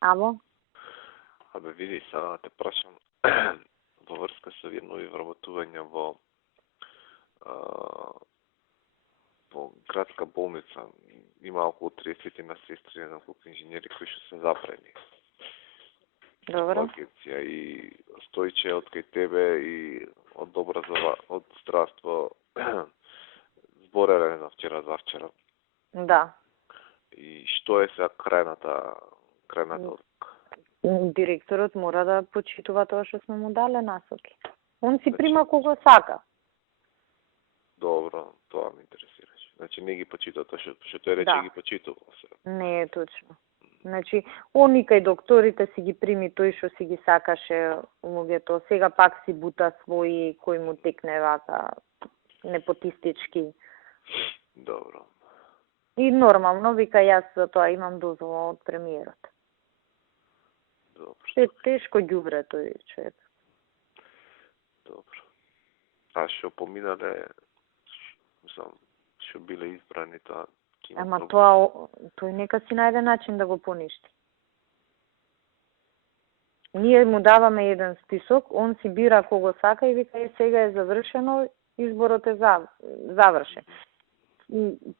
Амо? Абе, види, сега те прашам во врска со нови вработување во градска болница. Има околу 30 на сестри, не знам колку инженери кои што се запрени. Добро. Агенција и Стојче од кај тебе и од од здравство збореле, не знам, вчера, завчера. Да. И што е сега крајната одлука? Директорот мора да почитува тоа што сме му дале насоки. Он си прима кого сака. Добро, тоа ме интересираше. Значи не ги почитува тоа што тој рече, Да. ги почитува се. Не е точно. Значи, он и кај докторите си ги прими тој што си ги сакаше луѓето. Сега пак си бута своји кои му текне вака непотистички. Добро. И нормално, вика, јас за тоа имам дозвола од премиерот. Добро. Тешко ѓубре тој човек. Добро. А што поминале, мислам, што биле избрани тоа? Ама тој нека си најде начин да го поништи. Ние му даваме еден список, он си бира кого сака и вика, сега е завршено, изборот е завршен.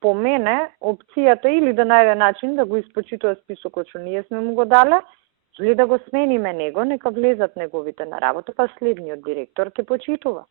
По мене, опцијата или да најде начин да го испочитува списокот што ние сме му го дале, или да го смениме него, нека влезат неговите на работа, па следниот директор ќе почитува.